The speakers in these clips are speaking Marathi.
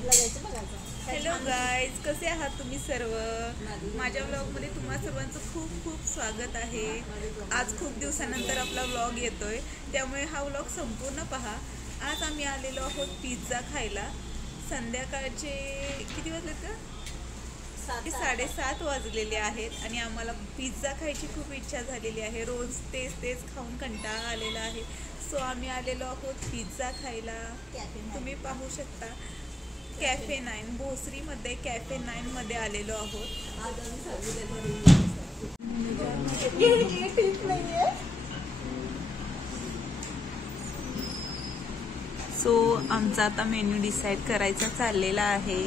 हॅलो गाईज, कसे आहात तुम्ही सर्व? माझ्या व्लॉगमध्ये तुम्हा सर्वांचं खूप खूप स्वागत आहे. आज खूप दिवसानंतर आपला व्लॉग येतोय, त्यामुळे हा व्लॉग संपूर्ण पहा. आज आम्ही आलेलो आहोत पिझ्झा खायला. संध्याकाळचे किती वाजलेत का? 7:30 वाजलेले आहेत आणि आम्हाला पिझ्झा खायची खूप इच्छा झालेली आहे. रोज तेच खाऊन कंटाळा आलेला आहे. सो आम्ही आलेलो आहोत पिझ्झा खायला. तुम्ही पाहू शकता कॅफे 9 भोसरीमध्ये कॅफे 9 मध्ये आलेलो आहोत. सो आमचा आता मेन्यू डिसाईड करायचा चाललेला आहे.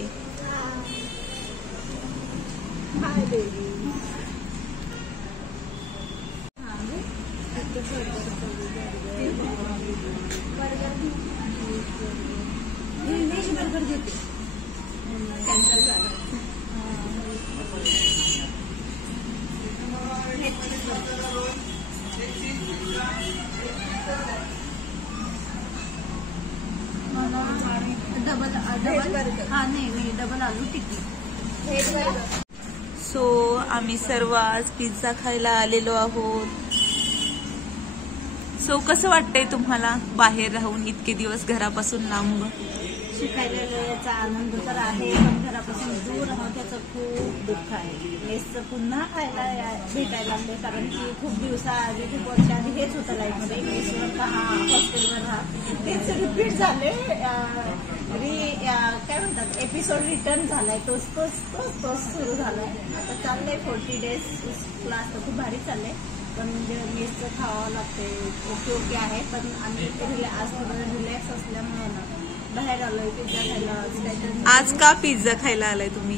डबल आलू टिक्की. सो आम्ही सर्व आज पिझ्झा खायला आलेलो आहोत. सो कसं वाटतंय तुम्हाला बाहेर राहून इतके दिवस घरापासून लांब? शिकायला याचा आनंद तर आहे, पण घरापासून दूर राहून त्याचं खूप दुःख आहे. मेसचं पुन्हा खायला भेटायला लागले, कारण की खूप दिवसाआधी खूप वर्षाआधी हेच होतं लाईफमध्ये, मेसवर का हॉस्टेलवर राहा, तेच रिपीट झाले. काय म्हणतात, एपिसोड रिटर्न झालाय, तोच सुरू झालाय. आता चाललंय 40 days क्लास, तर खूप भारी चाललंय. पण म्हणजे मेसचं खावं लागते, ओके आहे. पण आम्ही आज थोडं रिलॅक्स असल्यामुळे ना बाहेर आलोय पिझ्झा खायला. आज का पिझ्झा खायला आलाय तुम्ही?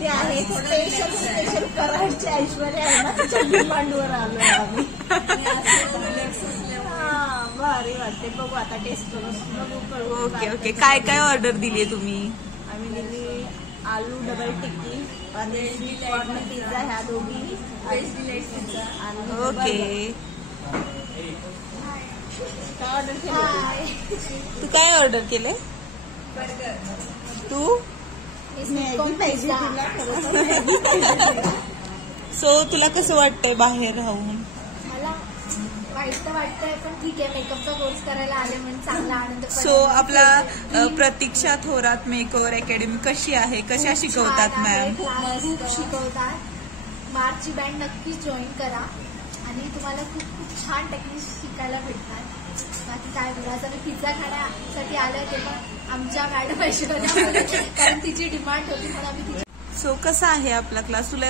ते आहे स्पेशल करायची ऐश्वर्या आहे ना, त्याच्या डिमांडवर आलोय आम्ही. भारी वाटते, बघू आता टेस्ट करून. ओके. काय ऑर्डर दिली तुम्ही? आम्ही दिली आलू डबल टिक्की आणि कॉर्न पिझ्झा, ह्या दोघी व्हेज डिलाइट पिझ्झा. ओके. तू काय ऑर्डर केले? बर्गर. तू? सो तुला कसं वाटतंय बाहेर राहून? मला वाईट तर वाटतंय, पण ठीक आहे, मेकअपचा कोर्स करायला आले म्हणून चांगला आनंद. सो आपला प्रतीक्षा थोरात मेकओव्हर अकॅडमी कशी आहे? कशा शिकवतात मॅम? खूप शिकवतात. मार्चची बँड नक्की जॉईन करा आणि तुम्हाला खूप छान टेक्निक्स शिकायला भेटतात. बाकी काय बोलायचं, मी पिझ्झा खाण्यासाठी आलं ते पण आमच्या मॅडम ऐश्वर्या, कारण तिची डिमांड होती म्हणून आम्ही तिची. सो कसा आहे आपला क्लास? तुला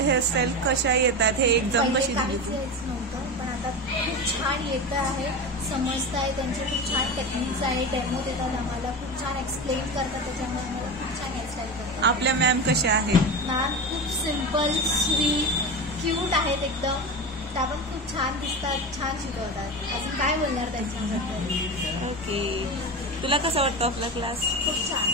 हेअरस्टाईल कशा येतात? हे एक्झाम कशी दिली? नव्हतं, पण आता खूप छान येतं आहे, समजत आहे. त्यांचे खूप छान टेक्निक्स आहे, डेमो देतात आम्हाला, खूप छान एक्सप्लेन करतात, त्याच्यामुळे आम्हाला खूप छान हेअरस्टाईल करतात. आपल्या मॅम कशा आहेत? मॅम खूप सिम्पल, स्वीट, क्यूट आहेत एकदम. त्या पण खूप छान दिसतात, छान शिकवतात. अजून काय बोलणार त्यांच्याबद्दल? ओके. तुला कसं वाटतं आपला क्लास? खूप छान.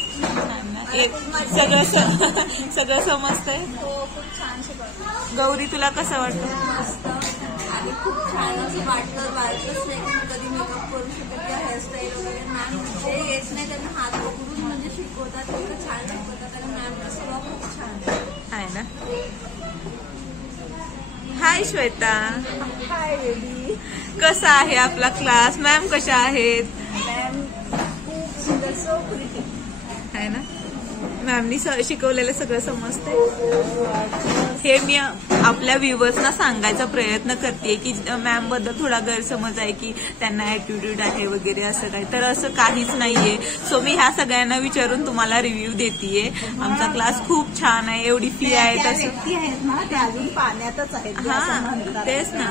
सगळं समजतंय? हो, खूप छान शिकवतात. गौरी, तुला कसं वाटतं? मस्त आणि खूप छान असं वाटतंच नाही की कधी मेकअप करू शकत किंवा हेअरस्टाईल वगैरे. मॅम जे येत नाही त्यांना हात पकडून म्हणजे शिकवतात, तेवढं छान शिकवतात आणि मॅमचा स्वभाव खूप छान आहे ना. हाय श्वेता. Hi baby. कसा आहे आपला क्लास? मॅम कशा आहेत? मॅम खूप सुंदर, सो प्रिटी आहे ना. मॅमनी शिकवलेलं सगळं समजतंय. हे मी आपल्या व्ह्युअर्सना सांगायचा प्रयत्न करते की मॅम बद्दल थोडा गैरसमज आहे की त्यांना ऍटिट्यूड आहे वगैरे, असं काही. तर असं काहीच नाहीये. सो मी ह्या सगळ्यांना विचारून तुम्हाला रिव्ह्यू देतेय. आमचा क्लास खूप छान आहे. एवढी फी आहे तसं व्यक्ती आहेत ना, ते अजून पाण्यातच आहेत. हा, तेच ना.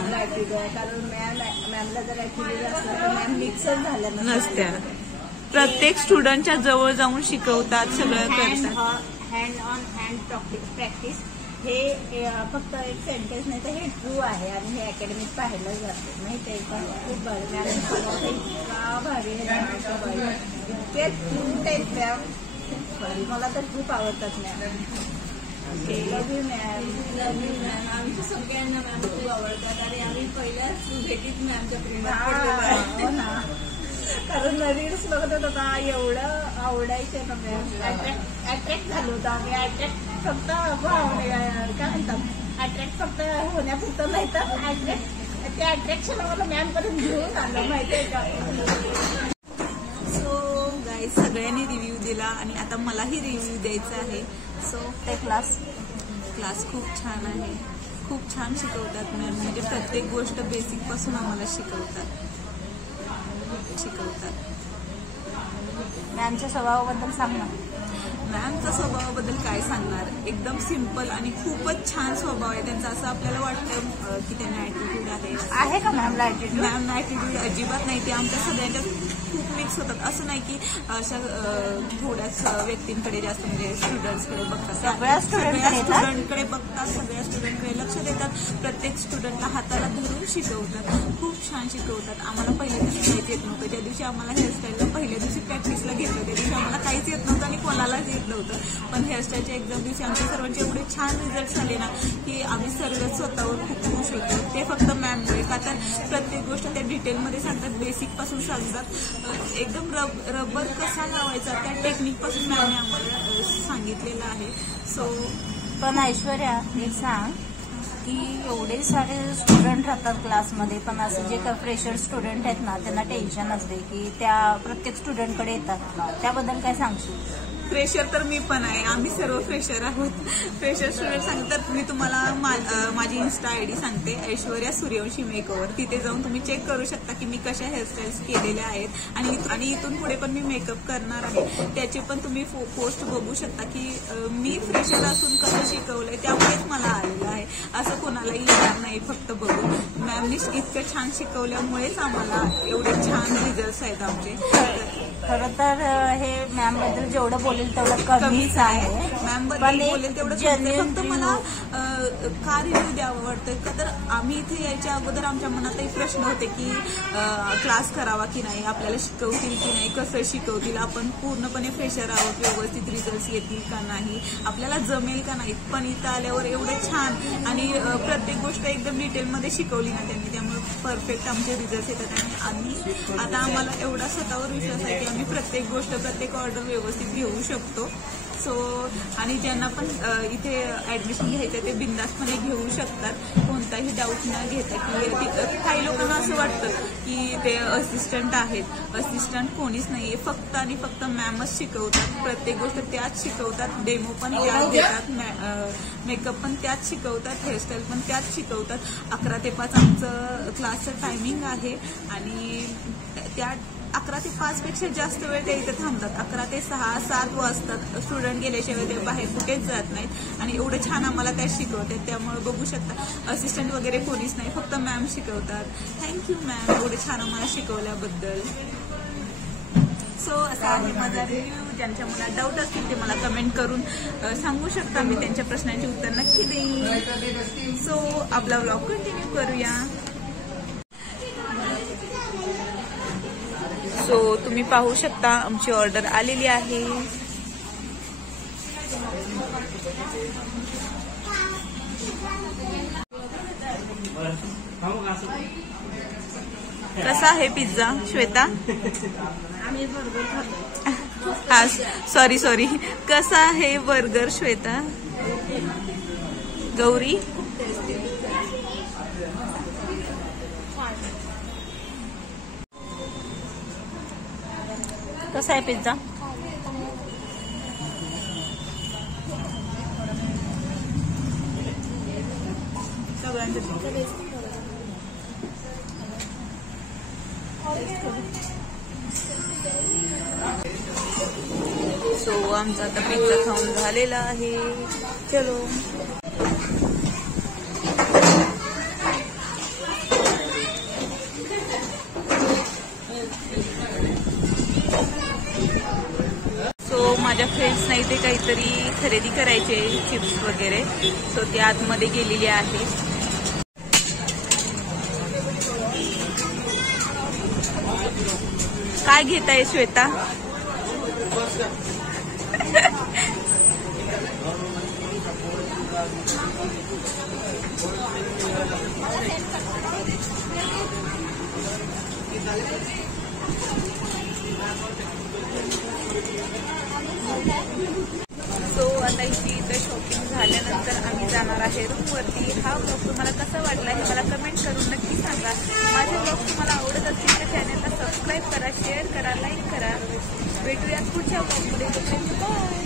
कारण मॅमला जर ऍटिट्यूड असलं तर मॅम मिक्सच झाल्या नसत्या. प्रत्येक स्टुडंटच्या जवळ जाऊन शिकवतात, सगळं करतात. Hand on hand practice. हे फक्त एक सेंटेन्स नाही तर हे ट्रू आहे आणि हे अकॅडमीत पाहायला जाते. माहिती आहे का? खूप भारी. इतका भारी इतके क्यूट आहेत मॅम, खूप भारी. मला तर खूप आवडतात मॅम. Love you ma'am. आमच्या सगळ्यांना मॅम खूप आवडतात आणि आम्ही पहिल्याच भेटीत मॅमच्या प्रेमात पडलेलो. कारण रील्स बघत होता, एवढं आवडायचे ना मॅम. अट्रॅक्ट झालो होतो आम्ही. अट्रॅक्ट फक्त काय म्हणतात, अट्रॅक्ट फक्त होण्यापुरतं नाही तर ते अट्रॅक्शन आम्हाला मॅम पर्यंत घेऊन आलं, माहितीये का. सो गाईज, सगळ्यांनी रिव्ह्यू दिला आणि आता मलाही रिव्ह्यू द्यायचा आहे. सो ते क्लास खूप छान आहे, खूप छान शिकवतात मॅम. म्हणजे प्रत्येक गोष्ट बेसिक पासून आम्हाला शिकवतात. मॅमच्या स्वभावाबद्दल सांग ना. मॅमच्या स्वभावाबद्दल काय सांगणार, एकदम सिम्पल आणि खूपच छान स्वभाव आहे त्यांचा. असं आपल्याला वाटतं की त्यांना ॲटिट्यूड आहे का मॅमला ॲटिट्यूड? मॅम ॲटिट्यूड अजिबात नाही. ते आमच्या सगळ्यांच्या खूप मिक्स होतात. असं नाही की अशा थोड्याच व्यक्तींकडे जास्त म्हणजे स्टुडंट्सकडे बघतात, सगळ्या स्टुडंटकडे बघतात, सगळ्या स्टुडंटकडे लक्ष देतात, प्रत्येक स्टुडंटला हाताला धरून शिकवतात, खूप छान शिकवतात. आम्हाला पहिल्या दिवशी माहिती येत नव्हतं, त्या दिवशी आम्हाला हेअरस्टाईलला पहिल्या दिवशी प्रॅक्टिसला घेतलं, त्या दिवशी आम्हाला काहीच येत नव्हतं आणि कोणालाच येत नव्हतं. पण हेअरस्टाईलच्या एक्झाम दिवशी आमच्या सर्वांचे एवढे छान रिझल्ट आले ना की आम्ही सर्व स्वतःवर खूप खुश होतो. ते फक्त मॅममुळे, का तर प्रत्येक गोष्ट त्या डिटेलमध्ये सांगतात, बेसिक पासून सांगतात. एकदम रबर कसा लावायचा त्या टेक्निक पासून मॅमने आम्हाला सांगितलेलं आहे. सो पण ऐश्वर्या, एक सांग की एवढे सारे स्टुडंट राहतात क्लासमध्ये, पण असं जे फ्रेशर स्टुडंट आहेत ना त्यांना टेन्शन असते की त्या प्रत्येक स्टुडंटकडे येतात, त्याबद्दल काय सांगशील? फ्रेशर तर मी पण आहे, आम्ही सर्व फ्रेशर आहोत. फ्रेशर स्टुडंट सांगतात. मी तुम्हाला माझी इन्स्टा ID सांगते, ऐश्वर्या सूर्यवंशी मेकओव्हर. तिथे जाऊन तुम्ही चेक करू शकता की मी कशा हेअरस्टाईल्स केलेल्या आहेत आणि इथून पुढे पण मी मेकअप करणार आहे. त्याचे पण तुम्ही पोस्ट बघू शकता की मी फ्रेशर असून कसं शिकवलंय, त्यामुळेच मला आलेलं आहे. असं कोणालाही येणार नाही फक्त बघून. मॅमनी इतकं छान शिकवल्यामुळेच आम्हाला एवढे छान रिझल्ट्स आहेत आमचे. खरं तर हे मॅम बद्दल जेवढं बोलेल तेवढं कमीच आहे. मॅम बद्दल बोलेल तेवढं फक्त मला का रिव्ह्यू द्यावं वाटतं का तर आम्ही इथे यायच्या अगोदर आमच्या मनातही प्रश्न होते की क्लास करावा की नाही, आपल्याला शिकवतील की नाही, कसं शिकवतील, आपण पूर्णपणे फ्रेशर आहोत, व्यवस्थित रिझल्ट येतील का नाही, आपल्याला जमेल का नाही. पण इथं आल्यावर एवढं छान आणि प्रत्येक गोष्ट एकदम डिटेलमध्ये शिकवली ना त्यांनी, त्यामुळे परफेक्ट आमचे रिझल्ट येतात. आणि आता आम्हाला एवढा स्वतःवर विश्वास आहे की आम्ही प्रत्येक गोष्ट, प्रत्येक ऑर्डर व्यवस्थित घेऊ शकतो. सो आणि ज्यांना पण इथे ॲडमिशन घ्यायचं ते बिंदासपणे घेऊ शकतात, कोणताही डाऊट न घेता. की काही लोकांना असं वाटतं की ते असिस्टंट आहेत, असिस्टंट कोणीच नाही आहे, फक्त आणि फक्त मॅमच शिकवतात, प्रत्येक गोष्ट त्याच शिकवतात, डेमो पण त्याच देतात, मेकअप पण त्याच शिकवतात, हेअरस्टाईल पण त्याच शिकवतात. 11 ते 5 आमचं क्लासचं टायमिंग आहे आणि त्या 11 ते 5 पेक्षा जास्त वेळ ते इथे थांबतात. 11 ते 6, 7 वाजतात. स्टुडंट गेल्याशिवाय ते बाहेर कुठेच जात नाहीत आणि एवढं छान आम्हाला त्या शिकवतात. त्यामुळे बघू शकता, असिस्टंट वगैरे कोणीच नाही, फक्त मॅम शिकवतात. थँक्यू मॅम एवढं छान आम्हाला शिकवल्याबद्दल. सो असा आहे माझा रिव्ह्यू. ज्यांच्या मनात डाऊट असतील ते मला कमेंट करून सांगू शकता, मी त्यांच्या प्रश्नांची उत्तर नक्की देईन. सो आपला व्लॉग कंटिन्यू करूया. सो तुम्ही पाहू शकता आमची ऑर्डर आलेली आहे. कसा आहे पिझ्झा श्वेता? आम्ही बर्गर खातो. हा सॉरी कसा आहे बर्गर श्वेता? गौरी कसा आहे पिझ्झा? सो आमचा आता पिझ्झा खाऊन झालेला आहे. चलो माझ्या फ्रेंड्सना इथे काहीतरी खरेदी करायचे, चिप्स वगैरे. सो ते आतमध्ये गेलेले आहे. काय घेत आहे श्वेता? सो आता इथं शॉपिंग झाल्यानंतर आम्ही जाणार आहे रूमवरती. हा ब्लॉग तुम्हाला कसा वाटला हे मला कमेंट करून नक्की सांगा. माझे ब्लॉग तुम्हाला आवडत असतील तर चॅनलला सबस्क्राईब करा, शेअर करा, लाईक करा. भेटूयात पुढच्या ब्लॉगमध्ये. बाय.